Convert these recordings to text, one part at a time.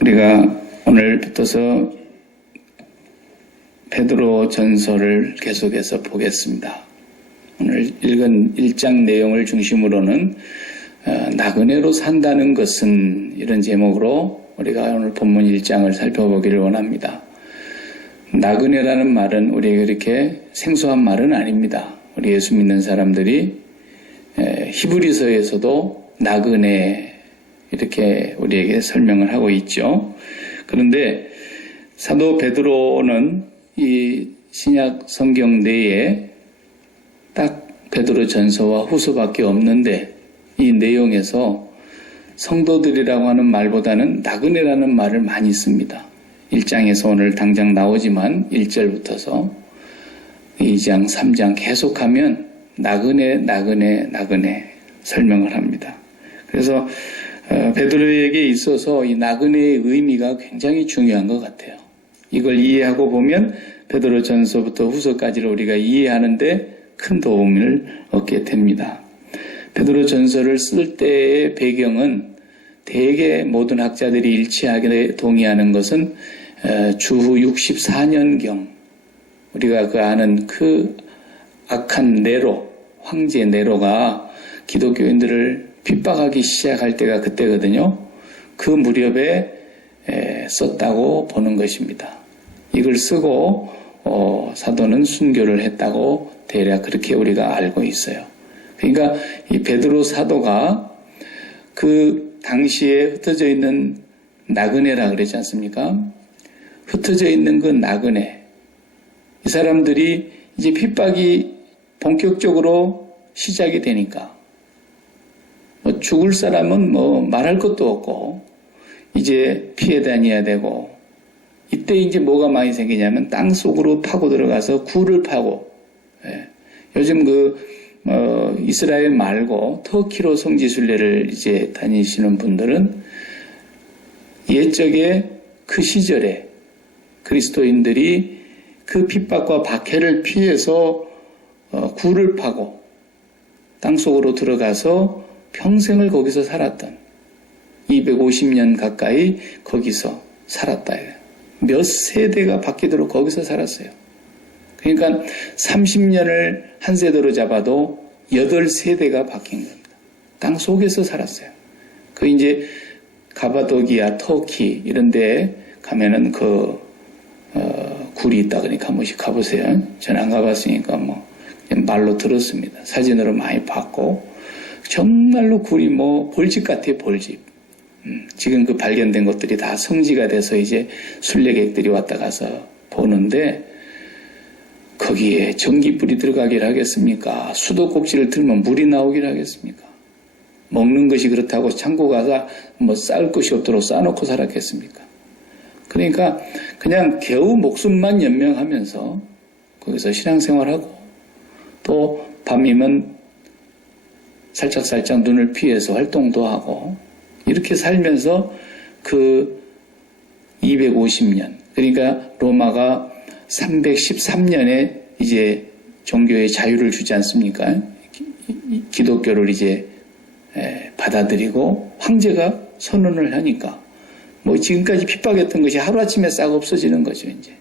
우리가 오늘부터서 베드로 전서를 계속해서 보겠습니다. 오늘 읽은 1장 내용을 중심으로는 나그네로 산다는 것은 이런 제목으로 우리가 오늘 본문 1장을 살펴보기를 원합니다. 나그네라는 말은 우리에게 그렇게 생소한 말은 아닙니다. 우리 예수 믿는 사람들이 히브리서에서도 나그네 이렇게 우리에게 설명을 하고 있죠. 그런데 사도 베드로는 이 신약 성경 내에 딱 베드로 전서와 후서밖에 없는데 이 내용에서 성도들이라고 하는 말보다는 나그네라는 말을 많이 씁니다. 1장에서 오늘 당장 나오지만 1절부터서 2장, 3장 계속하면 나그네 설명을 합니다. 그래서 베드로에게 있어서 이 나그네의 의미가 굉장히 중요한 것 같아요. 이걸 이해하고 보면 베드로 전서부터 후서까지를 우리가 이해하는데 큰 도움을 얻게 됩니다. 베드로 전서를 쓸 때의 배경은 대개 모든 학자들이 일치하게 동의하는 것은 주후 64년경 우리가 그 아는 그 악한 네로, 황제 네로가 기독교인들을 핍박하기 시작할 때가 그때거든요. 그 무렵에 썼다고 보는 것입니다. 이걸 쓰고 사도는 순교를 했다고 대략 그렇게 우리가 알고 있어요. 그러니까 이 베드로 사도가 그 당시에 흩어져 있는 나그네라 그러지 않습니까? 흩어져 있는 그 나그네, 이 사람들이 이제 핍박이 본격적으로 시작이 되니까 죽을 사람은 말할 것도 없고 이제 피해 다녀야 되고, 이때 이제 뭐가 많이 생기냐면 땅 속으로 파고 들어가서 굴을 파고, 요즘 이스라엘 말고 터키로 성지순례를 이제 다니시는 분들은 옛적에 그 시절에 그리스도인들이 그 핍박과 박해를 피해서 굴을 파고 땅 속으로 들어가서 평생을 거기서 살았던 250년 가까이 거기서 살았다. 몇 세대가 바뀌도록 거기서 살았어요. 그러니까 30년을 한 세대로 잡아도 8세대가 바뀐 겁니다. 땅 속에서 살았어요. 그 이제 가바도기아, 터키 이런 데 가면은 굴이 있다 그러니까 한 번씩 가보세요. 저는 안 가봤으니까 말로 들었습니다. 사진으로 많이 봤고 정말로 굴이 볼집 같아요, 볼집. 지금 그 발견된 것들이 다 성지가 돼서 이제 순례객들이 왔다 가서 보는데 거기에 전기불이 들어가길 하겠습니까? 수도꼭지를 틀면 물이 나오길 하겠습니까? 먹는 것이 그렇다고 창고 가서 쌓을 것이 없도록 쌓아놓고 살았겠습니까? 그러니까 그냥 겨우 목숨만 연명하면서 거기서 신앙생활하고 또 밤이면 살짝살짝 눈을 피해서 활동도 하고 이렇게 살면서 그 250년, 그러니까 로마가 313년에 이제 종교의 자유를 주지 않습니까? 기독교를 이제 받아들이고 황제가 선언을 하니까 지금까지 핍박했던 것이 하루아침에 싹 없어지는 거죠. 이제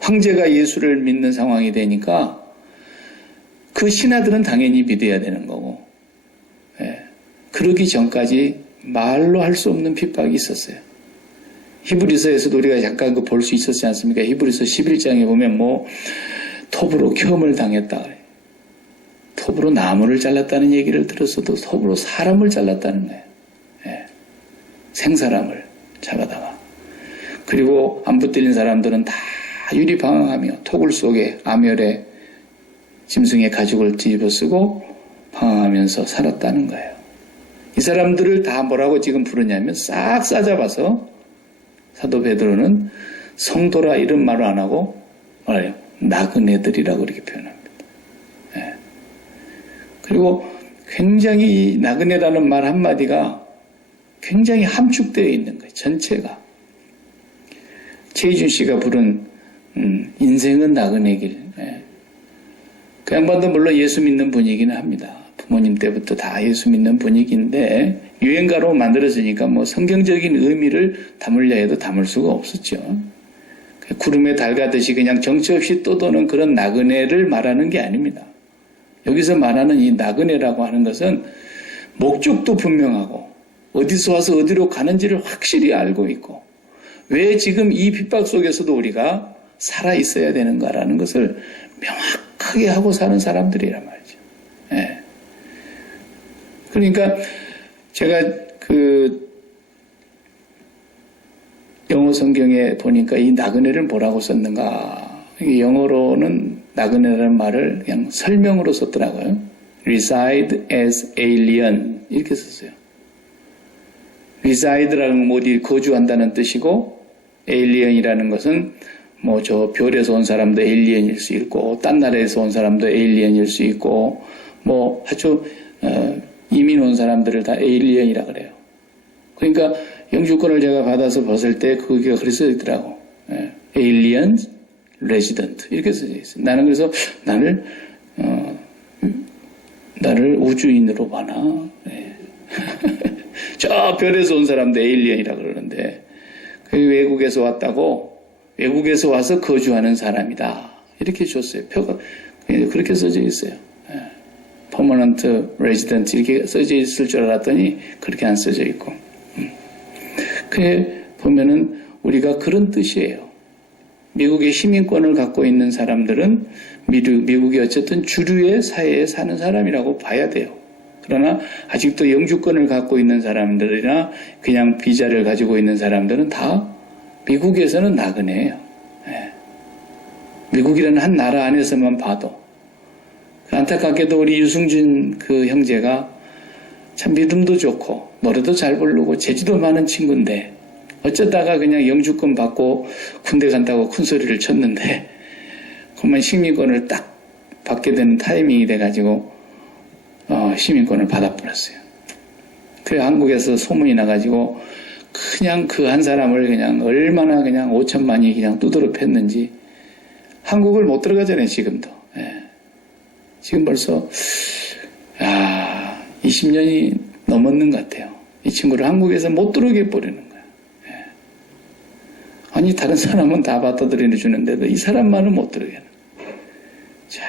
황제가 예수를 믿는 상황이 되니까 그 신하들은 당연히 믿어야 되는 거고, 그러기 전까지 말로 할 수 없는 핍박이 있었어요. 히브리서에서도 우리가 잠깐 볼 수 있었지 않습니까? 히브리서 11장에 보면 톱으로 켬을 당했다 그래요. 톱으로 나무를 잘랐다는 얘기를 들었어도 톱으로 사람을 잘랐다는 거예요. 생사람을 잡아다가. 그리고 안 붙들린 사람들은 다 유리방황하며 토굴 속에 암열에 짐승의 가죽을 뒤집어 쓰고 방황하면서 살았다는 거예요. 이 사람들을 다 뭐라고 지금 부르냐면 싹 싸잡아서 사도 베드로는 성도라 이런 말을 안 하고 말해요. 나그네들이라고 그렇게 표현합니다. 그리고 굉장히 이 나그네라는 말 한마디가 굉장히 함축되어 있는 거예요. 전체가. 최희준 씨가 부른 인생은 나그네 길. 그 양반도 물론 예수 믿는 분이기는 합니다. 부모님 때부터 다 예수 믿는 분위기인데 유행가로 만들어지니까 뭐 성경적인 의미를 담으려 해도 담을 수가 없었죠. 구름에 달 가듯이 그냥 정처 없이 떠도는 그런 나그네를 말하는 게 아닙니다. 여기서 말하는 이 나그네라고 하는 것은 목적도 분명하고 어디서 와서 어디로 가는지를 확실히 알고 있고 왜 지금 이 핍박 속에서도 우리가 살아 있어야 되는가라는 것을 명확하게 하고 사는 사람들이란 말이죠. 예. 그러니까 제가 영어 성경에 보니까 이 나그네를 뭐라고 썼는가? 영어로는 나그네라는 말을 그냥 설명으로 썼더라고요. reside as alien 이렇게 썼어요. reside라는 건 어디 거주한다는 뜻이고 alien이라는 것은 뭐 저 별에서 온 사람도 에일리언일 수 있고 딴 나라에서 온 사람도 에일리언일 수 있고 뭐 아주 이민 온 사람들을 다 에일리언이라 그래요. 그러니까 영주권을 제가 받아서 벗을 때 그게 그래서 있더라고. 에일리언 레지던트 이렇게 써져 있어요. 나는 그래서 나를 우주인으로 봐나. 네. 저 별에서 온 사람도 에일리언이라 그러는데 그 외국에서 왔다고 외국에서 와서 거주하는 사람이다. 이렇게 줬어요. 표가 그렇게 써져 있어요. 퍼머넌트 레지던트 이렇게 써져 있을 줄 알았더니 그렇게 안 써져 있고. 그래 보면은 우리가 그런 뜻이에요. 미국의 시민권을 갖고 있는 사람들은 미국이 어쨌든 주류의 사회에 사는 사람이라고 봐야 돼요. 그러나 아직도 영주권을 갖고 있는 사람들이나 그냥 비자를 가지고 있는 사람들은 다 미국에서는 나그네예요. 미국이라는 한 나라 안에서만 봐도. 안타깝게도 우리 유승준 그 형제가 참 믿음도 좋고 노래도 잘 부르고 재주도 많은 친구인데 어쩌다가 그냥 영주권 받고 군대 간다고 큰 소리를 쳤는데 그만 시민권을 딱 받게 되는 타이밍이 돼가지고 시민권을 받아버렸어요. 그래 한국에서 소문이 나가지고 그냥 그 한 사람을 그냥 얼마나 그냥 5천만이 그냥 두드러 팼는지 한국을 못 들어가잖아요 지금도. 지금 벌써 20년이 넘었는 것 같아요. 이 친구를 한국에서 못 들어오게 해버리는 거야. 아니 다른 사람은 다 받아들여 주는데도 이 사람만은 못 들어오게 하는 거야. 자,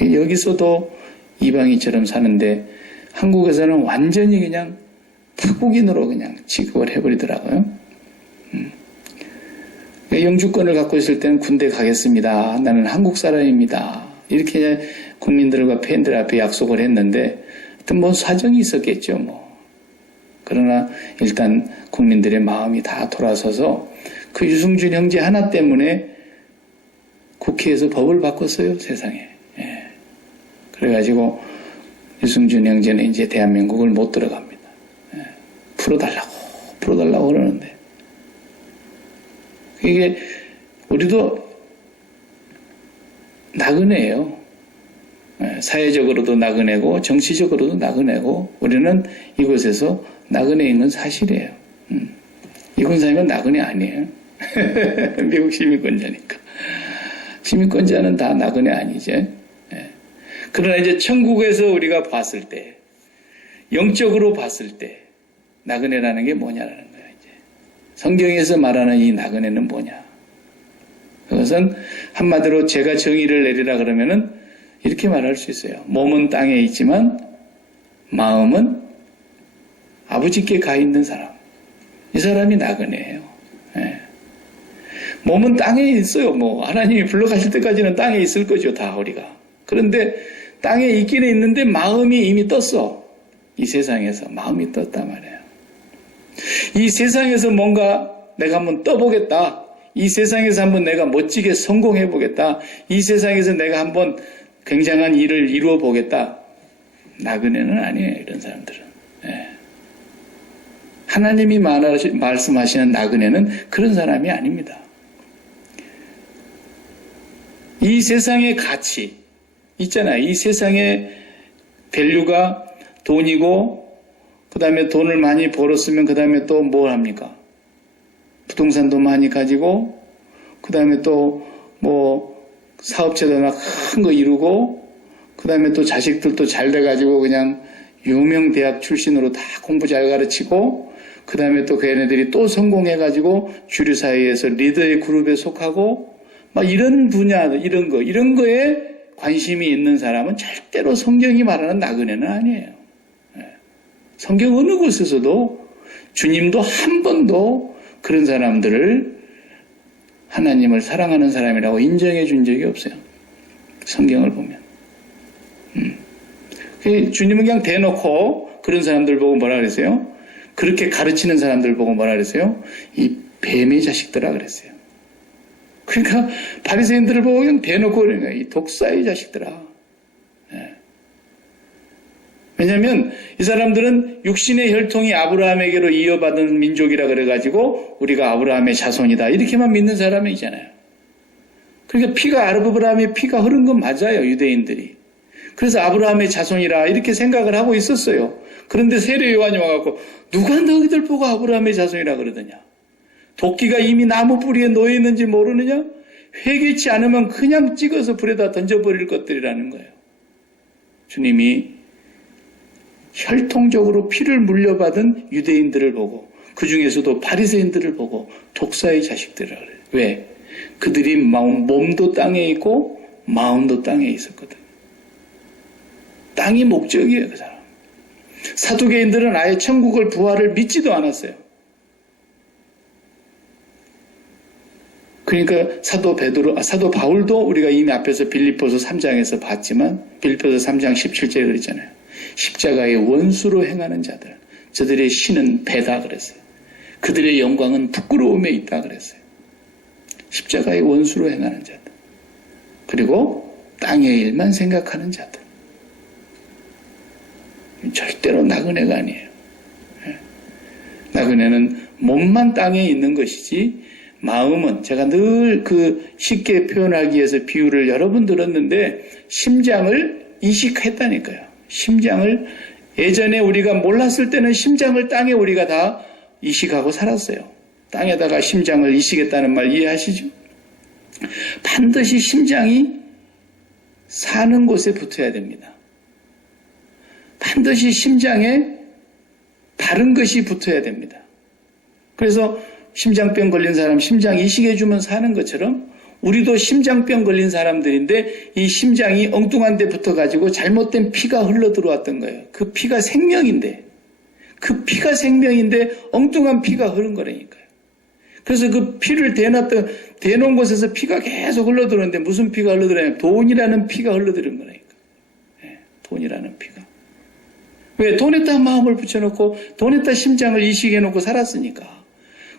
여기서도 이방인처럼 사는데 한국에서는 완전히 그냥 타국인으로 그냥 취급을 해버리더라고요. 영주권을 갖고 있을 때는 군대 가겠습니다. 나는 한국 사람입니다. 이렇게 국민들과 팬들 앞에 약속을 했는데 하여튼 뭐 사정이 있었겠죠. 뭐. 그러나 일단 국민들의 마음이 다 돌아서서 그 유승준 형제 하나 때문에 국회에서 법을 바꿨어요. 세상에. 그래가지고 유승준 형제는 이제 대한민국을 못 들어갑니다. 풀어달라고 그러는데 이게 우리도 나그네예요. 사회적으로도 나그네고 정치적으로도 나그네고 우리는 이곳에서 나그네인 건 사실이에요. 이군 사람은 나그네 아니에요. 미국 시민권자니까. 시민권자는 다 나그네 아니죠. 그러나 이제 천국에서 우리가 봤을 때 영적으로 봤을 때 나그네라는 게 뭐냐라는 거예요. 이제 성경에서 말하는 이 나그네는 뭐냐? 그것은 한마디로 제가 정의를 내리라 그러면은 이렇게 말할 수 있어요. 몸은 땅에 있지만 마음은 아버지께 가 있는 사람. 이 사람이 나그네예요. 몸은 땅에 있어요. 뭐 하나님이 불러가실 때까지는 땅에 있을 거죠. 다 우리가. 그런데 땅에 있기는 있는데 마음이 이미 떴어. 이 세상에서 마음이 떴단 말이에요. 이 세상에서 뭔가 내가 한번 떠보겠다. 이 세상에서 한번 내가 멋지게 성공해보겠다. 이 세상에서 내가 한번 굉장한 일을 이루어 보겠다. 나그네는 아니에요. 이런 사람들은. 하나님이 말씀하시는 나그네는 그런 사람이 아닙니다. 이 세상의 가치 있잖아요. 이 세상의 밸류가 돈이고 그 다음에 돈을 많이 벌었으면 그 다음에 또 뭘 합니까? 부동산도 많이 가지고 그 다음에 또 뭐 사업체도 막 큰 거 이루고 그 다음에 또 자식들도 잘 돼가지고 그냥 유명 대학 출신으로 다 공부 잘 가르치고, 그 다음에 또 그 애네들이 또 성공해가지고 주류 사회에서 리더의 그룹에 속하고, 막 이런 분야, 이런 거에 관심이 있는 사람은 절대로 성경이 말하는 나그네는 아니에요. 성경 어느 곳에서도 주님도 한 번도 그런 사람들을 하나님을 사랑하는 사람이라고 인정해 준 적이 없어요. 성경을 보면. 주님은 그냥 대놓고 그런 사람들 보고 뭐라 그랬어요? 그렇게 가르치는 사람들 보고 뭐라 그랬어요? 이 뱀의 자식들아 그랬어요. 그러니까 바리새인들을 보고 그냥 대놓고 그러는 거예요. 이 독사의 자식들아. 왜냐하면 이 사람들은 육신의 혈통이 아브라함에게로 이어받은 민족이라 그래가지고 우리가 아브라함의 자손이다 이렇게만 믿는 사람이잖아요. 그러니까 아브라함의 피가 흐른 건 맞아요. 유대인들이. 그래서 아브라함의 자손이라 이렇게 생각을 하고 있었어요. 그런데 세례 요한이 와갖고 누가 너희들 보고 아브라함의 자손이라 그러더냐. 도끼가 이미 나무 뿌리에 놓여 있는지 모르느냐. 회개치 않으면 그냥 찍어서 불에다 던져버릴 것들이라는 거예요. 주님이 혈통적으로 피를 물려받은 유대인들을 보고 그 중에서도 바리새인들을 보고 독사의 자식들이라 그래요. 왜? 그들이 몸도 땅에 있고 마음도 땅에 있었거든. 땅이 목적이에요. 그 사람. 사두개인들은 아예 천국을 부활을 믿지도 않았어요. 그러니까 사도 바울도 우리가 이미 앞에서 빌립보서 3장에서 봤지만 빌립보서 3장 17절에 그랬잖아요. 십자가의 원수로 행하는 자들, 저들의 신은 배다 그랬어요. 그들의 영광은 부끄러움에 있다 그랬어요. 십자가의 원수로 행하는 자들, 그리고 땅의 일만 생각하는 자들. 절대로 나그네가 아니에요. 나그네는 몸만 땅에 있는 것이지 마음은, 제가 늘 쉽게 표현하기 위해서 비유를 여러 번 들었는데 심장을 이식했다니까요. 심장을 예전에 우리가 몰랐을 때는 심장을 땅에 우리가 다 이식하고 살았어요. 땅에다가 심장을 이식했다는 말 이해하시죠? 반드시 심장이 사는 곳에 붙어야 됩니다. 반드시 심장에 다른 것이 붙어야 됩니다. 그래서 심장병 걸린 사람 심장 이식해주면 사는 것처럼 우리도 심장병 걸린 사람들인데 이 심장이 엉뚱한 데 붙어가지고 잘못된 피가 흘러 들어왔던 거예요. 그 피가 생명인데 엉뚱한 피가 흐른 거라니까요. 그래서 그 피를 대놓은 곳에서 피가 계속 흘러 들어오는데 무슨 피가 흘러 들어오냐면 돈이라는 피가 흘러 들어온 거라니까. 돈이라는 피가. 왜? 돈에다 마음을 붙여놓고 돈에다 심장을 이식해놓고 살았으니까.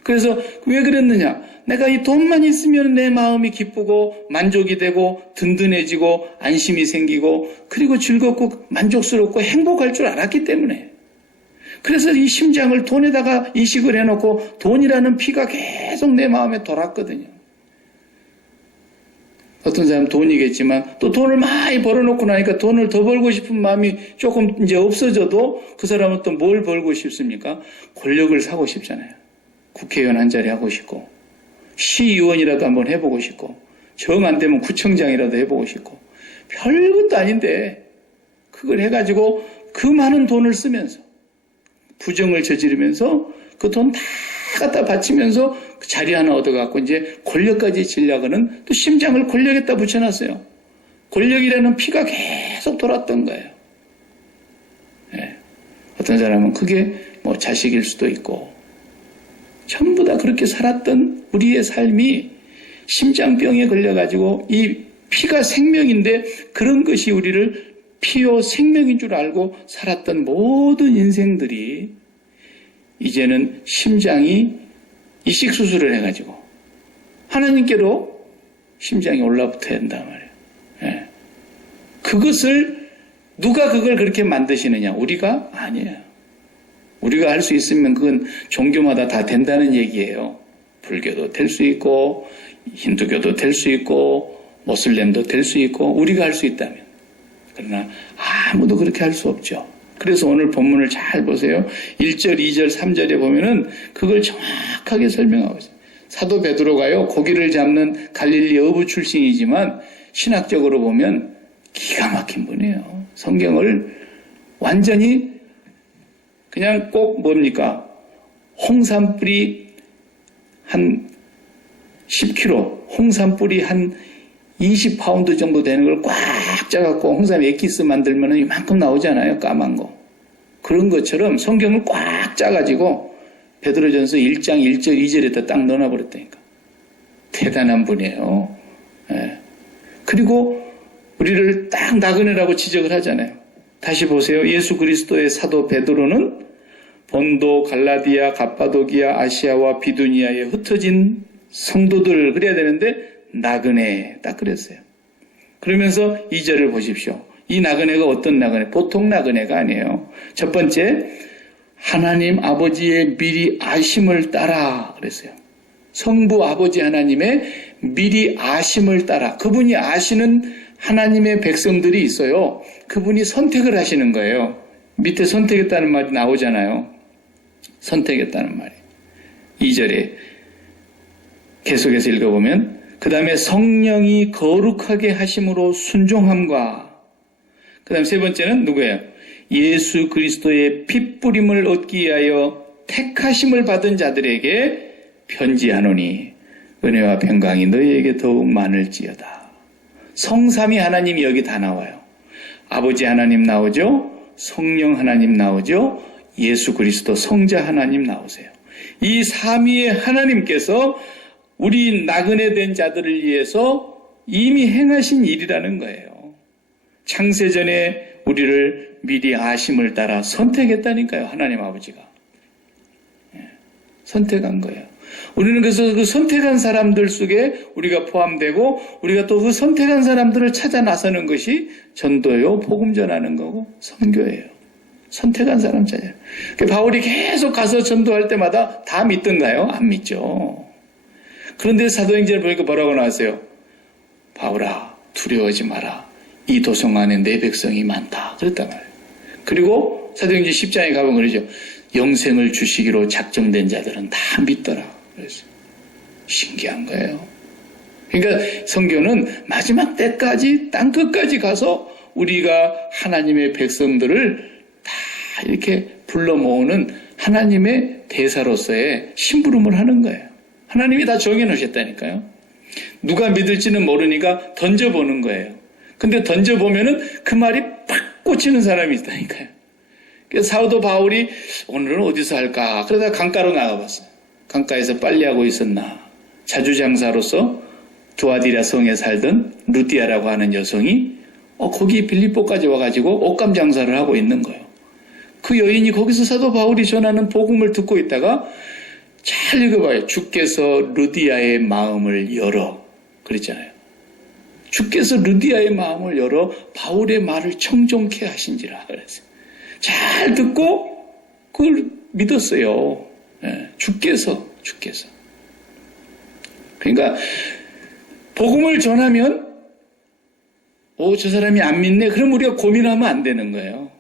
그래서 왜 그랬느냐? 내가 이 돈만 있으면 내 마음이 기쁘고 만족이 되고 든든해지고 안심이 생기고 그리고 즐겁고 만족스럽고 행복할 줄 알았기 때문에. 그래서 이 심장을 돈에다가 이식을 해놓고 돈이라는 피가 계속 내 마음에 돌았거든요. 어떤 사람은 돈이겠지만 또 돈을 많이 벌어놓고 나니까 돈을 더 벌고 싶은 마음이 조금 이제 없어져도 그 사람은 또 뭘 벌고 싶습니까? 권력을 사고 싶잖아요. 국회의원 한 자리 하고 싶고 시의원이라도 한번 해보고 싶고 정 안 되면 구청장이라도 해보고 싶고 별것도 아닌데 그걸 해가지고 그 많은 돈을 쓰면서 부정을 저지르면서 그 돈 다 갖다 바치면서 그 자리 하나 얻어갖고 이제 권력까지 지려고는 또 심장을 권력에다 붙여놨어요. 권력이라는 피가 계속 돌았던 거예요. 어떤 사람은 그게 뭐 자식일 수도 있고 전부 다 그렇게 살았던 우리의 삶이 심장병에 걸려가지고 이 피가 생명인데 그런 것이 우리를 피요 생명인 줄 알고 살았던 모든 인생들이 이제는 심장이 이식수술을 해가지고 하나님께로 심장이 올라붙어야 한단 말이에요. 그것을 누가 그걸 그렇게 만드시느냐? 우리가? 아니에요. 우리가 할 수 있으면 그건 종교마다 다 된다는 얘기예요. 불교도 될 수 있고 힌두교도 될 수 있고 모슬렘도 될 수 있고 우리가 할 수 있다면. 그러나 아무도 그렇게 할 수 없죠. 그래서 오늘 본문을 잘 보세요. 1절, 2절, 3절에 보면은 그걸 정확하게 설명하고 있어요. 사도 베드로가요, 고기를 잡는 갈릴리 어부 출신이지만 신학적으로 보면 기가 막힌 분이에요. 성경을 완전히 그냥 꼭 뭡니까? 홍삼뿌리 한 10kg, 홍삼뿌리 한 20파운드 정도 되는 걸 꽉 짜갖고 홍삼 액기스 만들면 이만큼 나오잖아요. 까만 거. 그런 것처럼 성경을 꽉 짜가지고 베드로전서 1장 1절 2절에다 딱 넣어놔버렸다니까. 대단한 분이에요. 예. 그리고 우리를 딱 나그네라고 지적을 하잖아요. 다시 보세요. 예수 그리스도의 사도 베드로는 본도, 갈라디아, 갑바도기아, 아시아와 비두니아에 흩어진 성도들 그래야 되는데 나그네 딱 그랬어요. 그러면서 2절을 보십시오. 이 나그네가 어떤 나그네? 보통 나그네가 아니에요. 첫 번째, 하나님 아버지의 미리 아심을 따라 그랬어요. 성부 아버지 하나님의 미리 아심을 따라. 그분이 아시는 하나님의 백성들이 있어요. 그분이 선택을 하시는 거예요. 밑에 선택했다는 말이 나오잖아요. 선택했다는 말이. 2절에 계속해서 읽어보면 그 다음에 성령이 거룩하게 하심으로 순종함과 그 다음 세 번째는 누구예요? 예수 그리스도의 핏뿌림을 얻기 위하여 택하심을 받은 자들에게 편지하노니 은혜와 평강이 너희에게 더욱 많을지어다. 성삼위 하나님이 여기 다 나와요. 아버지 하나님 나오죠. 성령 하나님 나오죠. 예수 그리스도 성자 하나님 나오세요. 이 삼위의 하나님께서 우리 나그네 된 자들을 위해서 이미 행하신 일이라는 거예요. 창세전에 우리를 미리 아심을 따라 선택했다니까요. 하나님 아버지가. 선택한 거예요. 우리는 그래서 그 선택한 사람들 속에 우리가 포함되고 우리가 또 그 선택한 사람들을 찾아 나서는 것이 전도요, 복음 전하는 거고 선교예요. 선택한 사람 찾아요. 바울이 계속 가서 전도할 때마다 다 믿던가요? 안 믿죠. 그런데 사도행전을 보니까 뭐라고 나왔어요? 바울아, 두려워하지 마라. 이 도성 안에 내 백성이 많다. 그랬단 말이에요. 그리고 사도행전 10장에 가면 그러죠. 영생을 주시기로 작정된 자들은 다 믿더라. 그랬어요. 신기한 거예요. 그러니까 성경은 마지막 때까지 땅 끝까지 가서 우리가 하나님의 백성들을 다 이렇게 불러 모으는 하나님의 대사로서의 심부름을 하는 거예요. 하나님이 다 정해놓으셨다니까요. 누가 믿을지는 모르니까 던져보는 거예요. 근데 던져보면은 그 말이 팍 꽂히는 사람이 있다니까요. 그래서 사도 바울이 오늘은 어디서 할까? 그러다 강가로 나가봤어요. 강가에서 빨래하고 있었나. 자주장사로서 두아디라 성에 살던 루디아라고 하는 여성이 거기 빌립보까지 와가지고 옷감 장사를 하고 있는 거예요. 그 여인이 거기서 사도 바울이 전하는 복음을 듣고 있다가 잘 읽어봐요. 주께서 루디아의 마음을 열어. 그랬잖아요. 주께서 루디아의 마음을 열어 바울의 말을 청종케 하신지라. 그랬어요. 잘 듣고 그걸 믿었어요. 주께서. 그러니까 복음을 전하면 저 사람이 안 믿네. 그럼 우리가 고민하면 안 되는 거예요.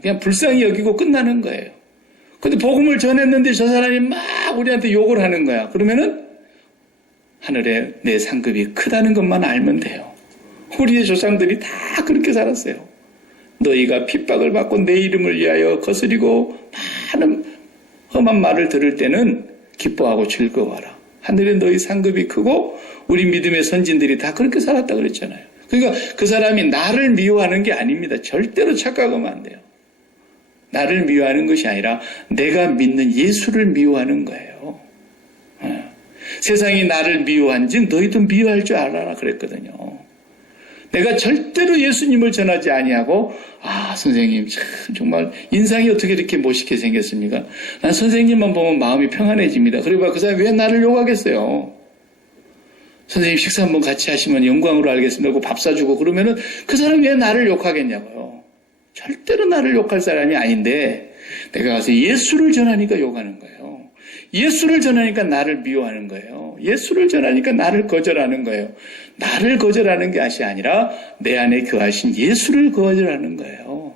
그냥 불쌍히 여기고 끝나는 거예요. 근데 복음을 전했는데 저 사람이 막 우리한테 욕을 하는 거야. 그러면은 하늘에 내 상급이 크다는 것만 알면 돼요. 우리의 조상들이 다 그렇게 살았어요. 너희가 핍박을 받고 내 이름을 위하여 거스리고 많은 험한 말을 들을 때는 기뻐하고 즐거워하라. 하늘에 너희 상급이 크고 우리 믿음의 선진들이 다 그렇게 살았다 그랬잖아요. 그러니까 그 사람이 나를 미워하는 게 아닙니다. 절대로 착각하면 안 돼요. 나를 미워하는 것이 아니라 내가 믿는 예수를 미워하는 거예요. 세상이 나를 미워한지 너희도 미워할 줄 알아라 그랬거든요. 내가 절대로 예수님을 전하지 아니하고 선생님 참 정말 인상이 어떻게 이렇게 멋있게 생겼습니까? 난 선생님만 보면 마음이 평안해집니다. 그래봐 그 사람이 왜 나를 욕하겠어요? 선생님 식사 한번 같이 하시면 영광으로 알겠습니다. 그리고 밥 사주고 그러면은 그 사람이 왜 나를 욕하겠냐고요. 절대로 나를 욕할 사람이 아닌데 내가 가서 예수를 전하니까 욕하는 거예요. 예수를 전하니까 나를 미워하는 거예요. 예수를 전하니까 나를 거절하는 거예요. 나를 거절하는 것이 아니라 내 안에 거하신 예수를 거절하는 거예요.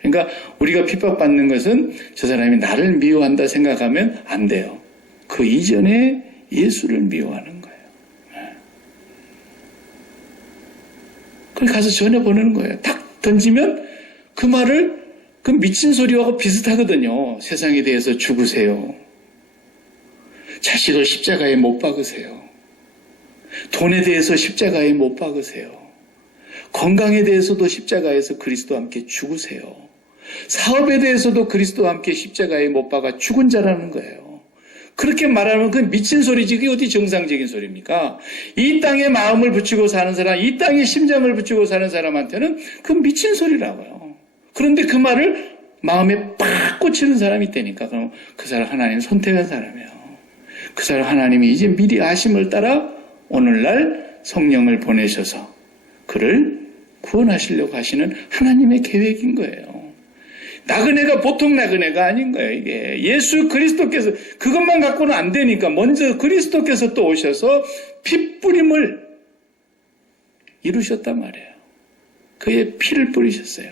그러니까 우리가 핍박받는 것은 저 사람이 나를 미워한다 생각하면 안 돼요. 그 이전에 예수를 미워하는 거예요. 거기 가서 전해보내는 거예요. 딱 던지면 그 말을 그 미친 소리하고 비슷하거든요. 세상에 대해서 죽으세요. 자식을 십자가에 못 박으세요. 돈에 대해서 십자가에 못 박으세요. 건강에 대해서도 십자가에서 그리스도와 함께 죽으세요. 사업에 대해서도 그리스도와 함께 십자가에 못 박아 죽은 자라는 거예요. 그렇게 말하면 그 미친 소리지 그게 어디 정상적인 소리입니까? 이 땅에 마음을 붙이고 사는 사람, 이 땅에 심장을 붙이고 사는 사람한테는 그 미친 소리라고요. 그런데 그 말을 마음에 팍 꽂히는 사람이 있다니까. 그럼 그 사람 하나님 선택한 사람이에요. 그 사람 하나님이 이제 미리 아심을 따라 오늘날 성령을 보내셔서 그를 구원하시려고 하시는 하나님의 계획인 거예요. 나그네가 보통 나그네가 아닌 거예요. 이게 예수 그리스도께서 그것만 갖고는 안 되니까 먼저 그리스도께서 또 오셔서 핏뿌림을 이루셨단 말이에요. 그의 피를 뿌리셨어요.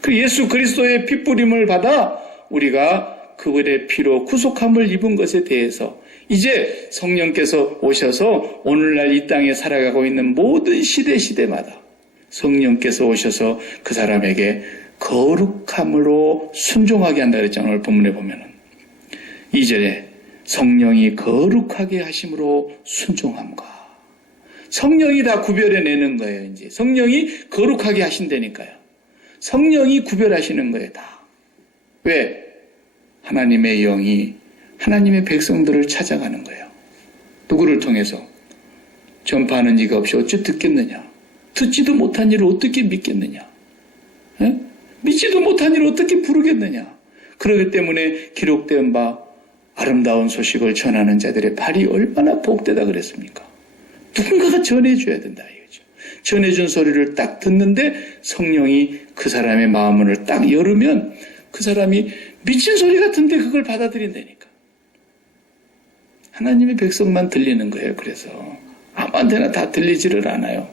그 예수 그리스도의 핏뿌림을 받아 우리가 그분의 피로 구속함을 입은 것에 대해서 이제 성령께서 오셔서 오늘날 이 땅에 살아가고 있는 모든 시대마다 성령께서 오셔서 그 사람에게 거룩함으로 순종하게 한다 그랬잖아요. 오늘 본문에 보면은 2절에 성령이 거룩하게 하심으로 순종함과 성령이 다 구별해내는 거예요. 이제 성령이 거룩하게 하신다니까요. 성령이 구별하시는 거예요. 다. 왜? 하나님의 영이 하나님의 백성들을 찾아가는 거예요. 누구를 통해서? 전파하는 이가 없이 어찌 듣겠느냐? 듣지도 못한 일을 어떻게 믿겠느냐? 에? 믿지도 못한 일을 어떻게 부르겠느냐? 그렇기 때문에 기록된 바 아름다운 소식을 전하는 자들의 발이 얼마나 복되다 그랬습니까? 누군가가 전해줘야 된다 이거죠. 전해준 소리를 딱 듣는데 성령이 그 사람의 마음을 딱 열으면 그 사람이 미친 소리 같은데 그걸 받아들인다니까. 하나님의 백성만 들리는 거예요. 그래서 아무한테나 다 들리지를 않아요.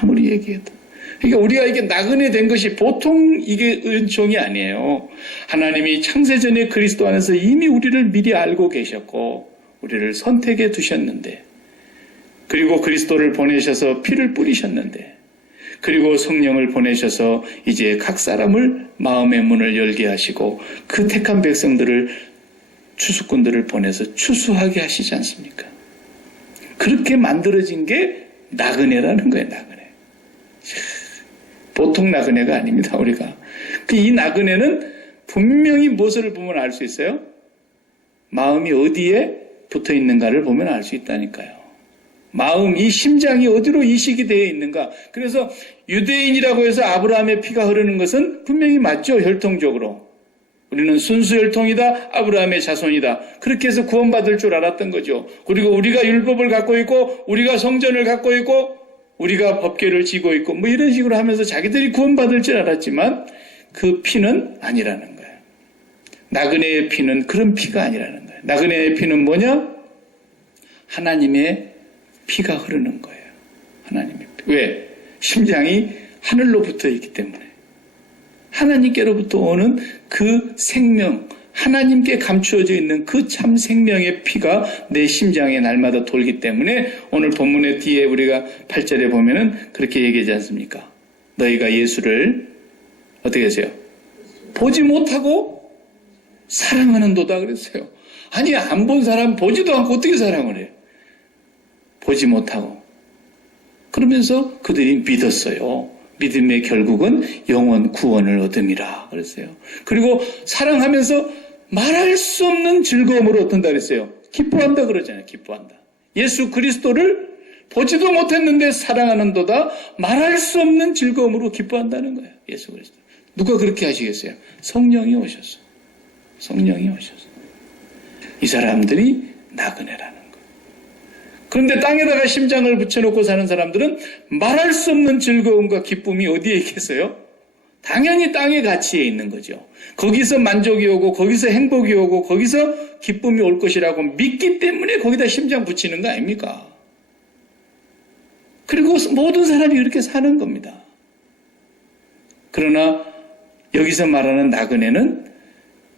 아무리 얘기해도. 그러니까 우리가 이게 나그네 된 것이 보통 이게 은총이 아니에요. 하나님이 창세전에 그리스도 안에서 이미 우리를 미리 알고 계셨고 우리를 선택해 두셨는데 그리고 그리스도를 보내셔서 피를 뿌리셨는데 그리고 성령을 보내셔서 이제 각 사람을 마음의 문을 열게 하시고 그 택한 백성들을 추수꾼들을 보내서 추수하게 하시지 않습니까? 그렇게 만들어진 게 나그네라는 거예요. 나그네. 보통 나그네가 아닙니다. 우리가. 이 나그네는 분명히 무엇을 보면 알 수 있어요? 마음이 어디에 붙어 있는가를 보면 알 수 있다니까요. 마음, 이 심장이 어디로 이식이 되어 있는가. 그래서 유대인이라고 해서 아브라함의 피가 흐르는 것은 분명히 맞죠. 혈통적으로. 우리는 순수 혈통이다. 아브라함의 자손이다. 그렇게 해서 구원받을 줄 알았던 거죠. 그리고 우리가 율법을 갖고 있고 우리가 성전을 갖고 있고 우리가 법궤를 지고 있고 뭐 이런 식으로 하면서 자기들이 구원받을 줄 알았지만 그 피는 아니라는 거예요. 나그네의 피는 그런 피가 아니라는 거예요. 나그네의 피는 뭐냐? 하나님의 피가 흐르는 거예요. 하나님의 피. 왜? 심장이 하늘로 붙어 있기 때문에. 하나님께로부터 오는 그 생명, 하나님께 감추어져 있는 그 참 생명의 피가 내 심장에 날마다 돌기 때문에 오늘 본문의 뒤에 우리가 8절에 보면은 그렇게 얘기하지 않습니까? 너희가 예수를 어떻게 하세요? 보지 못하고 사랑하는도다 그랬어요. 아니 안 본 사람 보지도 않고 어떻게 사랑을 해요? 보지 못하고. 그러면서 그들이 믿었어요. 믿음의 결국은 영원 구원을 얻음이라 그랬어요. 그리고 사랑하면서 말할 수 없는 즐거움으로 얻는다 그랬어요. 기뻐한다 그러잖아요. 기뻐한다. 예수 그리스도를 보지도 못했는데 사랑하는도다 말할 수 없는 즐거움으로 기뻐한다는 거예요. 예수 그리스도. 누가 그렇게 하시겠어요? 성령이 오셔서. 성령이 오셔서. 이 사람들이 나그네라는 거예요. 그런데 땅에다가 심장을 붙여놓고 사는 사람들은 말할 수 없는 즐거움과 기쁨이 어디에 있겠어요? 당연히 땅의 가치에 있는 거죠. 거기서 만족이 오고 거기서 행복이 오고 거기서 기쁨이 올 것이라고 믿기 때문에 거기다 심장 붙이는 거 아닙니까? 그리고 모든 사람이 그렇게 사는 겁니다. 그러나 여기서 말하는 나그네는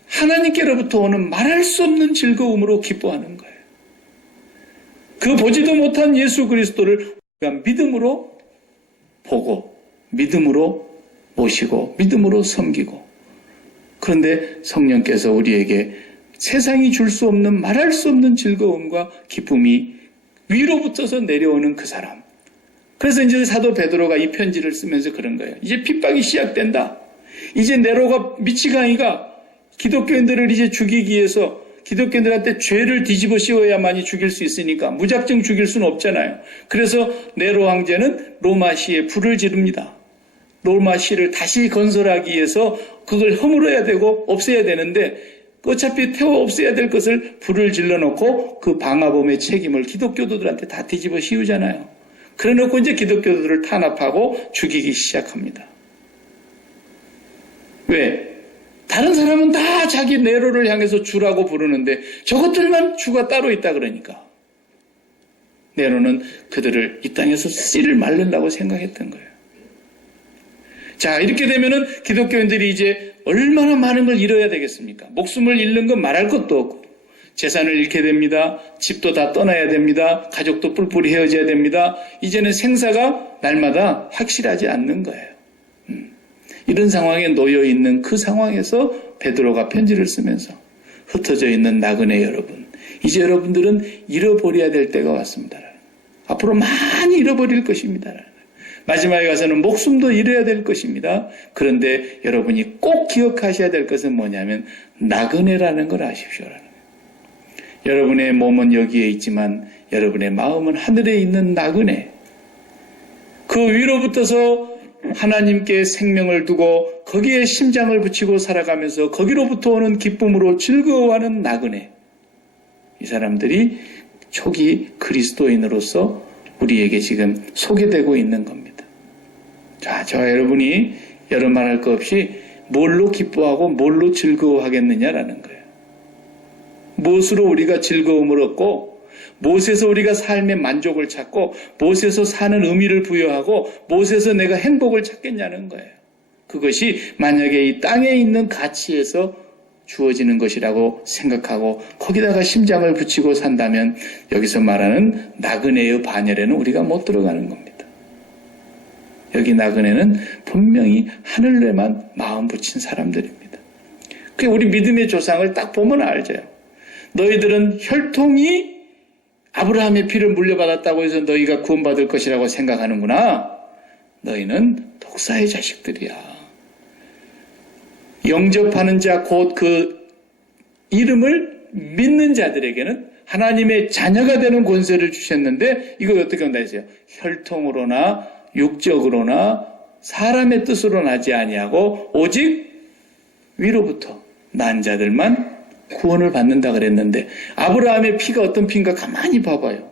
하나님께로부터 오는 말할 수 없는 즐거움으로 기뻐하는 거예요. 그 보지도 못한 예수 그리스도를 그러니까 믿음으로 보고 믿음으로 모시고 믿음으로 섬기고, 그런데 성령께서 우리에게 세상이 줄 수 없는 말할 수 없는 즐거움과 기쁨이 위로부터서 내려오는 그 사람. 그래서 이제 사도 베드로가 이 편지를 쓰면서 그런 거예요. 이제 핍박이 시작된다. 이제 네로가 미치광이가 기독교인들을 이제 죽이기 위해서 기독교인들한테 죄를 뒤집어 씌워야만이 죽일 수 있으니까 무작정 죽일 수는 없잖아요. 그래서 네로 황제는 로마시에 불을 지릅니다. 로마시를 다시 건설하기 위해서 그걸 허물어야 되고 없애야 되는데 어차피 태워 없애야 될 것을 불을 질러놓고 그 방화범의 책임을 기독교도들한테 다 뒤집어 씌우잖아요. 그래놓고 이제 기독교도들을 탄압하고 죽이기 시작합니다. 왜? 다른 사람은 다 자기 네로를 향해서 주라고 부르는데 저것들만 주가 따로 있다 그러니까. 네로는 그들을 이 땅에서 씨를 말른다고 생각했던 거예요. 자, 이렇게 되면은 기독교인들이 이제 얼마나 많은 걸 잃어야 되겠습니까? 목숨을 잃는 건 말할 것도 없고, 재산을 잃게 됩니다. 집도 다 떠나야 됩니다. 가족도 뿔뿔이 헤어져야 됩니다. 이제는 생사가 날마다 확실하지 않는 거예요. 이런 상황에 놓여 있는 그 상황에서 베드로가 편지를 쓰면서 흩어져 있는 나그네 여러분, 이제 여러분들은 잃어버려야 될 때가 왔습니다. 앞으로 많이 잃어버릴 것입니다. 마지막에 가서는 목숨도 잃어야 될 것입니다. 그런데 여러분이 꼭 기억하셔야 될 것은 뭐냐면 나그네라는 걸 아십시오. 여러분의 몸은 여기에 있지만 여러분의 마음은 하늘에 있는 나그네. 그 위로부터서 하나님께 생명을 두고 거기에 심장을 붙이고 살아가면서 거기로부터 오는 기쁨으로 즐거워하는 나그네. 이 사람들이 초기 그리스도인으로서 우리에게 지금 소개되고 있는 겁니다. 자, 저와 여러분이 여러 말할 것 없이 뭘로 기뻐하고 뭘로 즐거워하겠느냐라는 거예요. 무엇으로 우리가 즐거움을 얻고 무엇에서 우리가 삶의 만족을 찾고 무엇에서 사는 의미를 부여하고 무엇에서 내가 행복을 찾겠냐는 거예요. 그것이 만약에 이 땅에 있는 가치에서 주어지는 것이라고 생각하고 거기다가 심장을 붙이고 산다면 여기서 말하는 나그네의 반열에는 우리가 못 들어가는 겁니다. 여기 나그네는 분명히 하늘에만 마음 붙인 사람들입니다. 그 우리 믿음의 조상을 딱 보면 알죠. 너희들은 혈통이 아브라함의 피를 물려받았다고 해서 너희가 구원받을 것이라고 생각하는구나. 너희는 독사의 자식들이야. 영접하는 자, 곧 그 이름을 믿는 자들에게는 하나님의 자녀가 되는 권세를 주셨는데 이거 어떻게 한다 했어요? 혈통으로나 육적으로나 사람의 뜻으로 나지 아니하고 오직 위로부터 난 자들만 구원을 받는다 그랬는데 아브라함의 피가 어떤 피인가 가만히 봐봐요.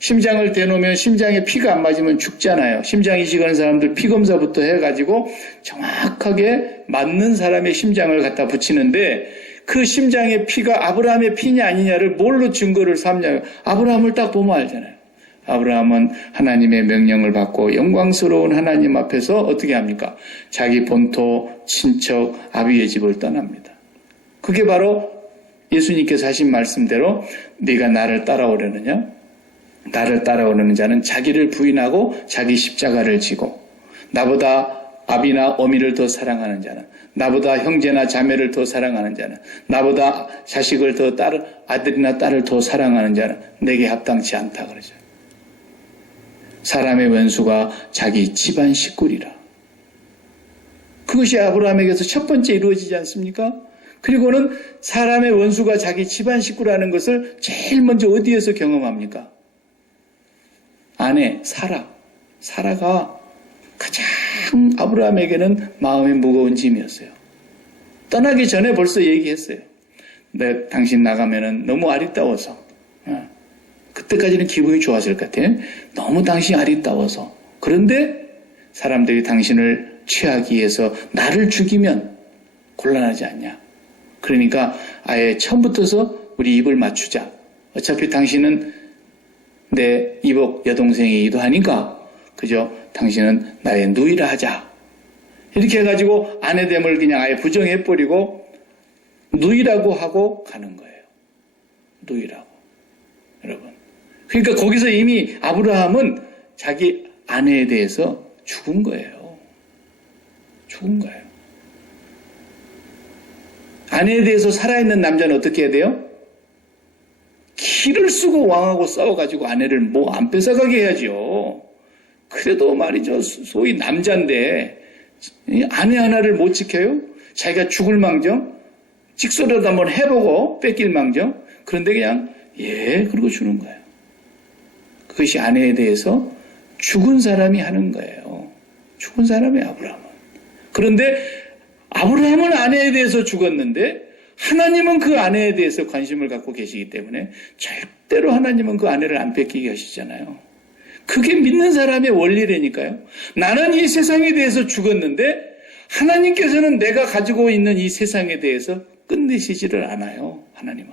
심장을 대놓으면 심장에 피가 안 맞으면 죽잖아요. 심장 이식하는 사람들 피검사부터 해가지고 정확하게 맞는 사람의 심장을 갖다 붙이는데 그 심장의 피가 아브라함의 피냐 아니냐를 뭘로 증거를 삼냐요? 아브라함을 딱 보면 알잖아요. 아브라함은 하나님의 명령을 받고 영광스러운 하나님 앞에서 어떻게 합니까? 자기 본토, 친척, 아비의 집을 떠납니다. 그게 바로 예수님께서 하신 말씀대로 네가 나를 따라오려느냐? 나를 따라오는 자는 자기를 부인하고 자기 십자가를 지고 나보다 아비나 어미를 더 사랑하는 자는 나보다 형제나 자매를 더 사랑하는 자는 나보다 자식을 더 아들이나 딸을 더 사랑하는 자는 내게 합당치 않다 그러죠. 사람의 원수가 자기 집안 식구리라. 그것이 아브라함에게서 첫 번째 이루어지지 않습니까? 그리고는 사람의 원수가 자기 집안 식구라는 것을 제일 먼저 어디에서 경험합니까? 아내 사라가 가장 아브라함에게는 마음이 무거운 짐이었어요. 떠나기 전에 벌써 얘기했어요. 당신 나가면은 너무 아리따워서. 그때까지는 기분이 좋았을 것 같아요. 너무 당신이 아리따워서. 그런데 사람들이 당신을 취하기 위해서 나를 죽이면 곤란하지 않냐. 그러니까 아예 처음부터서 우리 입을 맞추자. 어차피 당신은 내 이복 여동생이기도 하니까 그죠? 당신은 나의 누이라 하자. 이렇게 해가지고 아내됨을 그냥 아예 부정해버리고 누이라고 하고 가는 거예요. 누이라고. 여러분. 그러니까 거기서 이미 아브라함은 자기 아내에 대해서 죽은 거예요. 죽은 거예요. 아내에 대해서 살아있는 남자는 어떻게 해야 돼요? 기를 쓰고 왕하고 싸워가지고 아내를 뭐 안 뺏어가게 해야죠. 그래도 말이죠. 소위 남자인데 아내 하나를 못 지켜요? 자기가 죽을 망정? 찍소리라도 한번 해보고 뺏길 망정? 그런데 그냥 그러고 주는 거예요. 그것이 아내에 대해서 죽은 사람이 하는 거예요. 죽은 사람이 아브라함은. 그런데 아브라함은 아내에 대해서 죽었는데 하나님은 그 아내에 대해서 관심을 갖고 계시기 때문에 절대로 하나님은 그 아내를 안 뺏기게 하시잖아요. 그게 믿는 사람의 원리라니까요. 나는 이 세상에 대해서 죽었는데 하나님께서는 내가 가지고 있는 이 세상에 대해서 끝내시지를 않아요. 하나님은.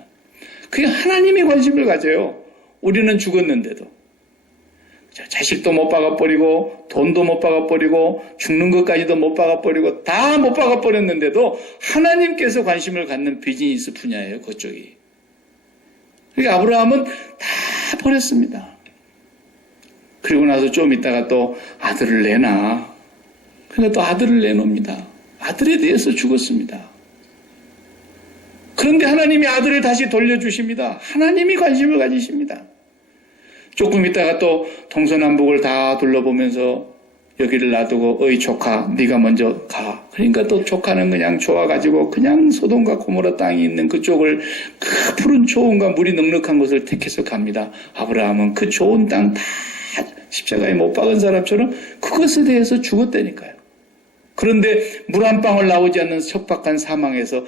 그게 하나님이 관심을 가져요. 우리는 죽었는데도. 자식도 못 박아버리고 돈도 못 박아버리고 죽는 것까지도 못 박아버리고 다 못 박아버렸는데도 하나님께서 관심을 갖는 비즈니스 분야예요. 그쪽이. 그러니까 아브라함은 다 버렸습니다. 그리고 나서 좀 있다가 또 아들을 내놔. 그러니까 또 아들을 내놓습니다. 아들에 대해서 죽었습니다. 그런데 하나님이 아들을 다시 돌려주십니다. 하나님이 관심을 가지십니다. 조금 있다가 또 동서남북을 다 둘러보면서 여기를 놔두고 어이 조카 네가 먼저 가. 그러니까 또 조카는 그냥 좋아가지고 그냥 소돔과 고모라 땅이 있는 그쪽을 그 푸른 초원과 물이 넉넉한 곳을 택해서 갑니다. 아브라함은 그 좋은 땅 다 십자가에 못 박은 사람처럼 그것에 대해서 죽었다니까요. 그런데 물 한 방울 나오지 않는 척박한 사막에서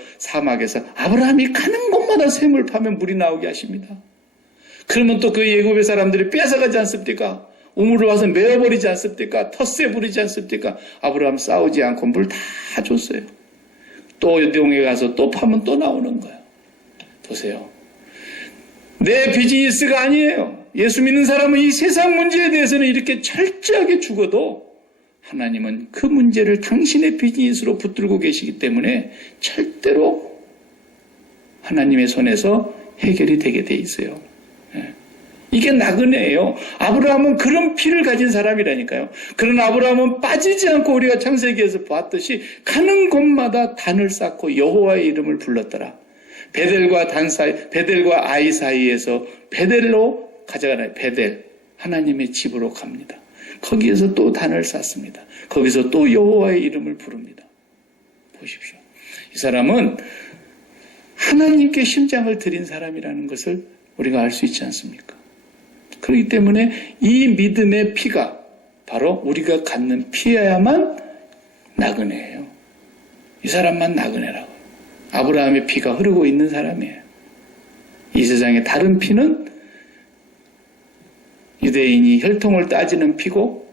아브라함이 가는 곳마다 샘을 파면 물이 나오게 하십니다. 그러면 또 그 애굽의 사람들이 뺏어가지 않습니까? 우물을 와서 메어버리지 않습니까? 텃세 부리지 않습니까? 아브라함 싸우지 않고 물 다 줬어요. 또 요동에 가서 또 파면 또 나오는 거예요. 보세요. 내 비즈니스가 아니에요. 예수 믿는 사람은 이 세상 문제에 대해서는 이렇게 철저하게 죽어도 하나님은 그 문제를 당신의 비즈니스로 붙들고 계시기 때문에 절대로 하나님의 손에서 해결이 되게 돼 있어요. 이게 나그네예요. 아브라함은 그런 피를 가진 사람이라니까요. 그러나 아브라함은 빠지지 않고 우리가 창세기에서 봤듯이 가는 곳마다 단을 쌓고 여호와의 이름을 불렀더라. 베델과 아이 사이에서 베델로 가져가나요. 베델 하나님의 집으로 갑니다. 거기에서 또 단을 쌓습니다. 거기서 또 여호와의 이름을 부릅니다. 보십시오. 이 사람은 하나님께 심장을 드린 사람이라는 것을 우리가 알 수 있지 않습니까? 그렇기 때문에 이 믿음의 피가 바로 우리가 갖는 피여야만 나그네예요. 이 사람만 나그네라고. 아브라함의 피가 흐르고 있는 사람이에요. 이 세상의 다른 피는 유대인이 혈통을 따지는 피고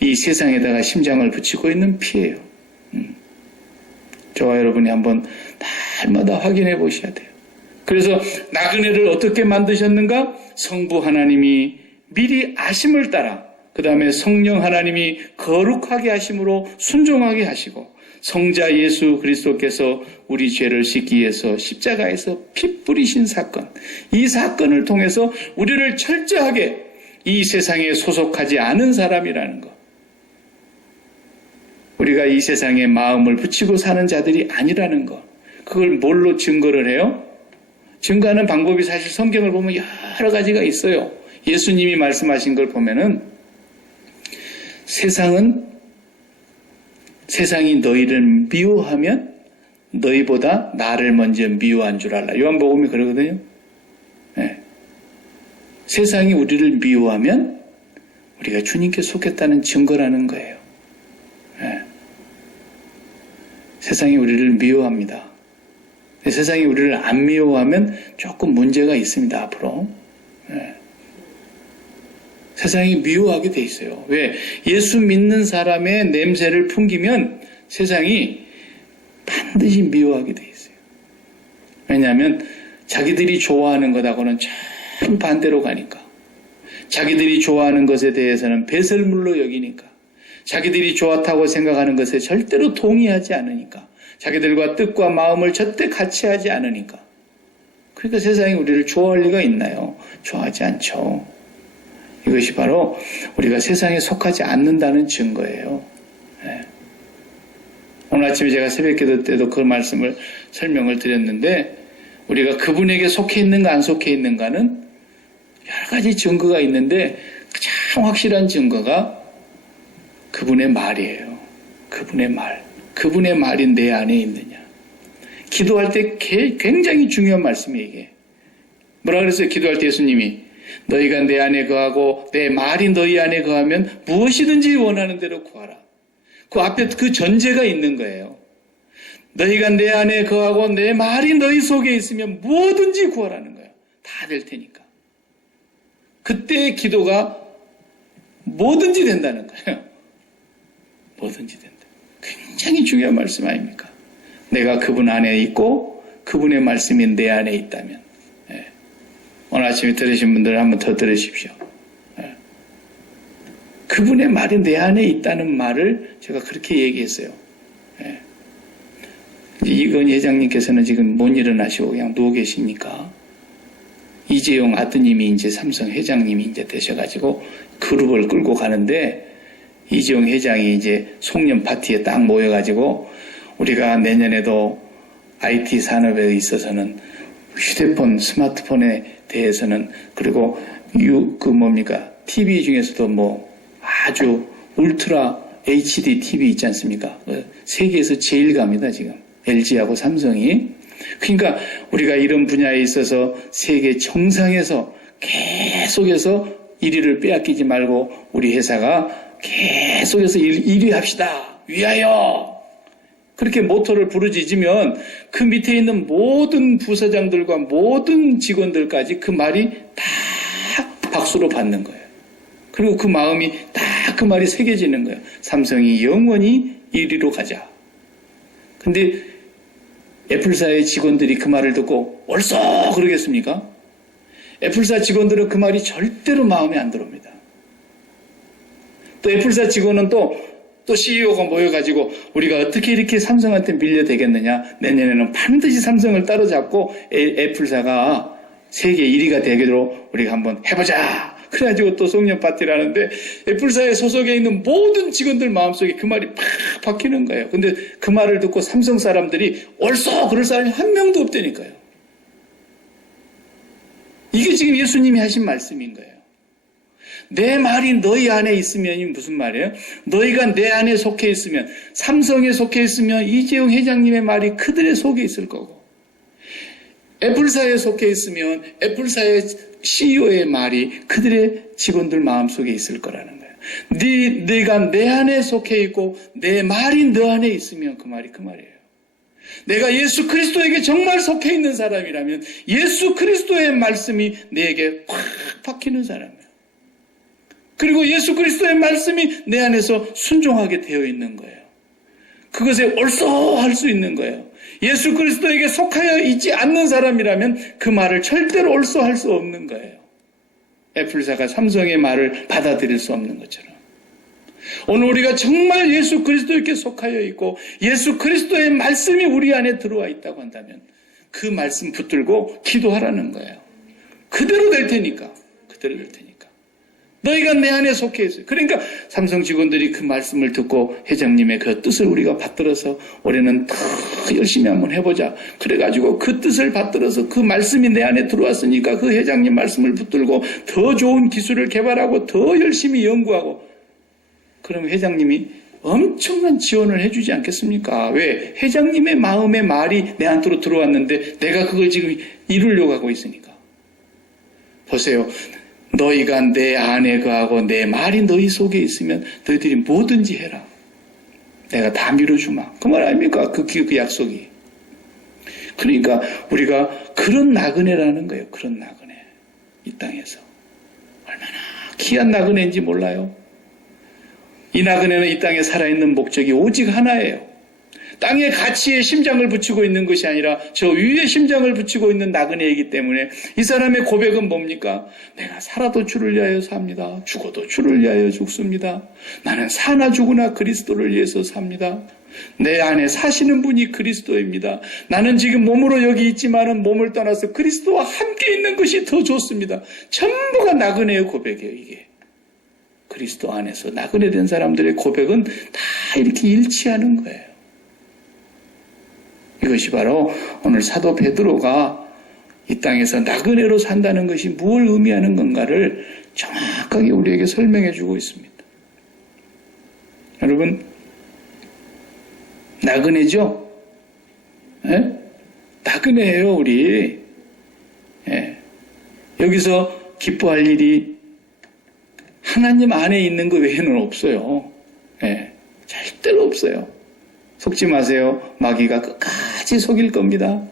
이 세상에다가 심장을 붙이고 있는 피예요. 저와 여러분이 한번 날마다 확인해 보셔야 돼요. 그래서 나그네를 어떻게 만드셨는가? 성부 하나님이 미리 아심을 따라 그 다음에 성령 하나님이 거룩하게 하심으로 순종하게 하시고 성자 예수 그리스도께서 우리 죄를 씻기 위해서 십자가에서 피 뿌리신 사건, 이 사건을 통해서 우리를 철저하게 이 세상에 소속하지 않은 사람이라는 것, 우리가 이 세상에 마음을 붙이고 사는 자들이 아니라는 것, 그걸 뭘로 증거를 해요? 증거하는 방법이 사실 성경을 보면 여러 가지가 있어요. 예수님이 말씀하신 걸 보면은 세상이 너희를 미워하면 너희보다 나를 먼저 미워한 줄 알라. 요한복음이 그러거든요. 네. 세상이 우리를 미워하면 우리가 주님께 속했다는 증거라는 거예요. 네. 세상이 우리를 미워합니다. 세상이 우리를 안 미워하면 조금 문제가 있습니다. 앞으로. 네. 세상이 미워하게 돼 있어요. 왜? 예수 믿는 사람의 냄새를 풍기면 세상이 반드시 미워하게 돼 있어요. 왜냐하면 자기들이 좋아하는 것하고는 참 반대로 가니까. 자기들이 좋아하는 것에 대해서는 배설물로 여기니까. 자기들이 좋다고 생각하는 것에 절대로 동의하지 않으니까. 자기들과 뜻과 마음을 절대 같이 하지 않으니까. 그러니까 세상이 우리를 좋아할 리가 있나요? 좋아하지 않죠. 이것이 바로 우리가 세상에 속하지 않는다는 증거예요. 예. 오늘 아침에 제가 새벽기도 때도 그 말씀을 설명을 드렸는데 우리가 그분에게 속해 있는가 안 속해 있는가는 여러 가지 증거가 있는데 가장 확실한 증거가 그분의 말이에요. 그분의 말. 그분의 말이 내 안에 있느냐. 기도할 때 굉장히 중요한 말씀이에요. 이게. 뭐라 그랬어요? 기도할 때 예수님이 너희가 내 안에 거하고 내 말이 너희 안에 거하면 무엇이든지 원하는 대로 구하라. 그 앞에 그 전제가 있는 거예요. 너희가 내 안에 거하고 내 말이 너희 속에 있으면 뭐든지 구하라는 거예요. 다 될 테니까. 그때의 기도가 뭐든지 된다는 거예요. 뭐든지 된다. 굉장히 중요한 말씀 아닙니까? 내가 그분 안에 있고 그분의 말씀이 내 안에 있다면. 예. 오늘 아침에 들으신 분들은 한번 더 들으십시오. 예. 그분의 말이 내 안에 있다는 말을 제가 그렇게 얘기했어요. 예. 이건희 회장님께서는 지금 못 일어나시고 그냥 누워 계시니까 이재용 아드님이 이제 삼성 회장님이 이제 되셔가지고 그룹을 끌고 가는데 이재용 회장이 이제 송년 파티에 딱 모여가지고 우리가 내년에도 IT 산업에 있어서는 휴대폰, 스마트폰에 대해서는 그리고 TV 중에서도 뭐 아주 울트라 HD TV 있지 않습니까? 세계에서 제일 갑니다, 지금. LG하고 삼성이. 그러니까 우리가 이런 분야에 있어서 세계 정상에서 계속해서 1위를 빼앗기지 말고 우리 회사가 계속해서 1위 합시다. 위하여. 그렇게 모토를 부르짖으면 그 밑에 있는 모든 부서장들과 모든 직원들까지 그 말이 다 박수로 받는 거예요. 그리고 그 마음이 다 그 말이 새겨지는 거예요. 삼성이 영원히 1위로 가자. 근데 애플사의 직원들이 그 말을 듣고 옳소 그러겠습니까? 애플사 직원들은 그 말이 절대로 마음에 안 들어옵니다. 또 애플사 직원은 또 CEO가 모여가지고 우리가 어떻게 이렇게 삼성한테 밀려되겠느냐. 내년에는 반드시 삼성을 따라잡고 애플사가 세계 1위가 되도록 우리가 한번 해보자. 그래가지고 또 송년 파티를 하는데 애플사에 소속해 있는 모든 직원들 마음속에 그 말이 팍 박히는 거예요. 근데 그 말을 듣고 삼성 사람들이 옳소 그럴 사람이 한 명도 없다니까요. 이게 지금 예수님이 하신 말씀인 거예요. 내 말이 너희 안에 있으면 무슨 말이에요? 너희가 내 안에 속해 있으면 삼성에 속해 있으면 이재용 회장님의 말이 그들의 속에 있을 거고 애플사에 속해 있으면 애플사의 CEO의 말이 그들의 직원들 마음속에 있을 거라는 거예요. 네가 내 안에 속해 있고 내 말이 너 안에 있으면 그 말이에요. 내가 예수 그리스도에게 정말 속해 있는 사람이라면 예수 그리스도의 말씀이 내게 확 박히는 사람이에요. 그리고 예수 그리스도의 말씀이 내 안에서 순종하게 되어 있는 거예요. 그것에 옳소 할 수 있는 거예요. 예수 그리스도에게 속하여 있지 않는 사람이라면 그 말을 절대로 옳소 할 수 없는 거예요. 애플사가 삼성의 말을 받아들일 수 없는 것처럼. 오늘 우리가 정말 예수 그리스도에게 속하여 있고 예수 그리스도의 말씀이 우리 안에 들어와 있다고 한다면 그 말씀 붙들고 기도하라는 거예요. 그대로 될 테니까. 그대로 될 테니까. 너희가 내 안에 속해 있어요. 그러니까 삼성 직원들이 그 말씀을 듣고 회장님의 그 뜻을 우리가 받들어서 올해는 더 열심히 한번 해보자. 그래가지고 그 뜻을 받들어서 그 말씀이 내 안에 들어왔으니까 그 회장님 말씀을 붙들고 더 좋은 기술을 개발하고 더 열심히 연구하고 그럼 회장님이 엄청난 지원을 해주지 않겠습니까? 왜? 회장님의 마음의 말이 내 안으로 들어왔는데 내가 그걸 지금 이루려고 하고 있으니까. 보세요. 너희가 내 안에 거하고 내 말이 너희 속에 있으면 너희들이 뭐든지 해라. 내가 다 밀어주마. 그 말 아닙니까? 그 약속이. 그러니까 우리가 그런 나그네라는 거예요. 그런 나그네. 이 땅에서. 얼마나 귀한 나그네인지 몰라요. 이 나그네는 이 땅에 살아있는 목적이 오직 하나예요. 땅의 가치에 심장을 붙이고 있는 것이 아니라 저 위에 심장을 붙이고 있는 나그네이기 때문에 이 사람의 고백은 뭡니까? 내가 살아도 주를 위하여 삽니다. 죽어도 주를 위하여 죽습니다. 나는 사나 죽으나 그리스도를 위해서 삽니다. 내 안에 사시는 분이 그리스도입니다. 나는 지금 몸으로 여기 있지만은 몸을 떠나서 그리스도와 함께 있는 것이 더 좋습니다. 전부가 나그네의 고백이에요, 이게. 그리스도 안에서 나그네 된 사람들의 고백은 다 이렇게 일치하는 거예요. 이것이 바로 오늘 사도 베드로가 이 땅에서 나그네로 산다는 것이 무엇을 의미하는 건가를 정확하게 우리에게 설명해 주고 있습니다. 여러분, 나그네죠? 예? 나그네예요, 우리. 예. 여기서 기뻐할 일이 하나님 안에 있는 것 외에는 없어요. 예. 절대로 없어요. 속지 마세요. 마귀가 끝까지 속일 겁니다.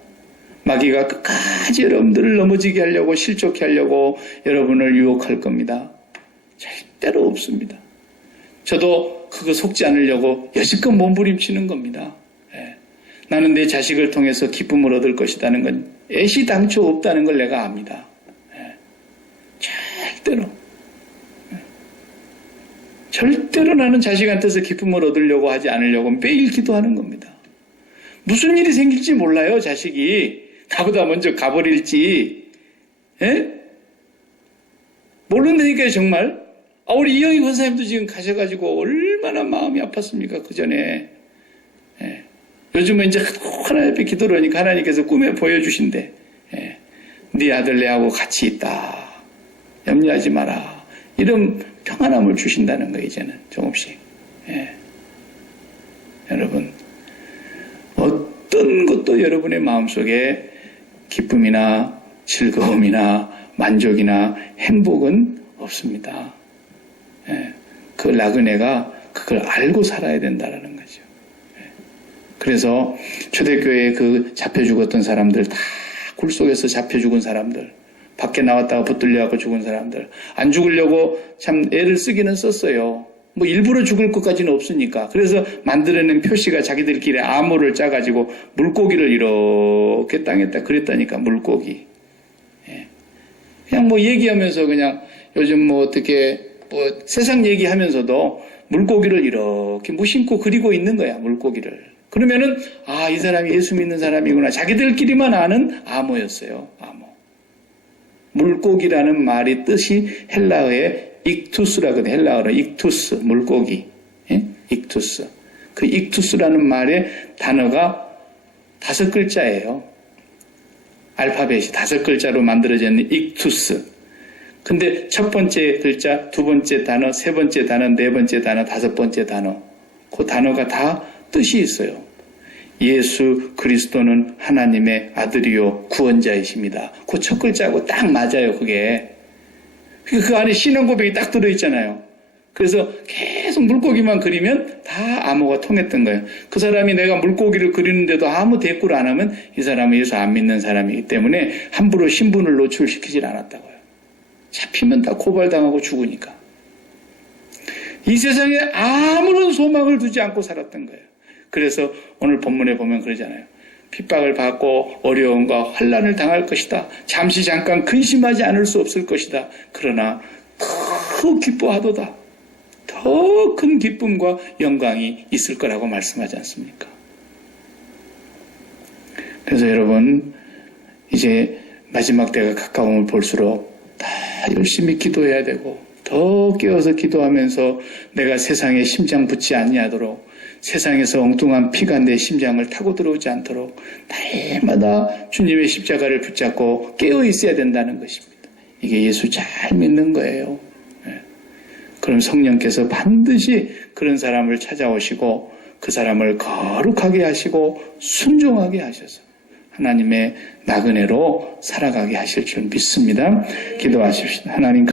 마귀가 끝까지 여러분들을 넘어지게 하려고, 실족해 하려고 여러분을 유혹할 겁니다. 절대로 없습니다. 저도 그거 속지 않으려고 여지껏 몸부림치는 겁니다. 예. 나는 내 자식을 통해서 기쁨을 얻을 것이라는 건 애시당초 없다는 걸 내가 압니다. 예. 절대로. 예. 절대로 나는 자식한테서 기쁨을 얻으려고 하지 않으려고 매일 기도하는 겁니다. 무슨 일이 생길지 몰라요, 자식이. 나보다 먼저 가버릴지. 예? 모른다니까요, 정말. 우리 이영희 권사님도 지금 가셔가지고 얼마나 마음이 아팠습니까, 그 전에. 예. 요즘은 이제 하나님 앞에 기도를 하니까 하나님께서 꿈에 보여주신대. 예. 네 아들 내하고 같이 있다. 염려하지 마라. 이런 평안함을 주신다는 거, 이제는 조금씩. 예. 여러분, 어떤 것도 여러분의 마음속에 기쁨이나 즐거움이나 만족이나 행복은 없습니다. 예. 그 나그네가 그걸 알고 살아야 된다는 거죠. 예. 그래서 초대교회에 그 잡혀 죽었던 사람들, 다 굴 속에서 잡혀 죽은 사람들, 밖에 나왔다가 붙들려갖고 죽은 사람들, 안 죽으려고 참 애를 쓰기는 썼어요. 뭐 일부러 죽을 것까지는 없으니까. 그래서 만들어낸 표시가 자기들끼리 암호를 짜가지고 물고기를 이렇게 땅에다 그랬다니까, 물고기. 예. 그냥 뭐 얘기하면서 그냥 요즘 뭐 어떻게 뭐 세상 얘기하면서도 물고기를 이렇게 무심코 그리고 있는 거야, 물고기를. 그러면은 이 사람이 예수 믿는 사람이구나. 자기들끼리만 아는 암호였어요, 암호. 물고기라는 말의 뜻이 헬라어의 익투스라거든요. 헬라어로 익투스, 물고기. 예? 익투스. 그 익투스라는 말의 단어가 5글자예요. 알파벳이 5글자로 만들어져 있는 익투스. 근데 첫 번째 글자, 두 번째 단어, 세 번째 단어, 네 번째 단어, 다섯 번째 단어. 그 단어가 다 뜻이 있어요. 예수 그리스도는 하나님의 아들이요 구원자이십니다. 그 첫 글자하고 딱 맞아요, 그게. 그 안에 신앙 고백이 딱 들어있잖아요. 그래서 계속 물고기만 그리면 다 암호가 통했던 거예요. 그 사람이 내가 물고기를 그리는데도 아무 대꾸를 안 하면 이 사람은 예수 안 믿는 사람이기 때문에 함부로 신분을 노출시키질 않았다고요. 잡히면 다 고발당하고 죽으니까. 이 세상에 아무런 소망을 두지 않고 살았던 거예요. 그래서 오늘 본문에 보면 그러잖아요. 핍박을 받고 어려움과 환난을 당할 것이다. 잠시 잠깐 근심하지 않을 수 없을 것이다. 그러나 더 기뻐하도다. 더 큰 기쁨과 영광이 있을 거라고 말씀하지 않습니까? 그래서 여러분, 이제 마지막 때가 가까움을 볼수록 더 열심히 기도해야 되고 더 깨어서 기도하면서 내가 세상에 심장 붙지 않냐도록, 세상에서 엉뚱한 피가 내 심장을 타고 들어오지 않도록 날마다 주님의 십자가를 붙잡고 깨어 있어야 된다는 것입니다. 이게 예수 잘 믿는 거예요. 그럼 성령께서 반드시 그런 사람을 찾아오시고 그 사람을 거룩하게 하시고 순종하게 하셔서 하나님의 나그네로 살아가게 하실 줄 믿습니다. 기도하십시오. 하나님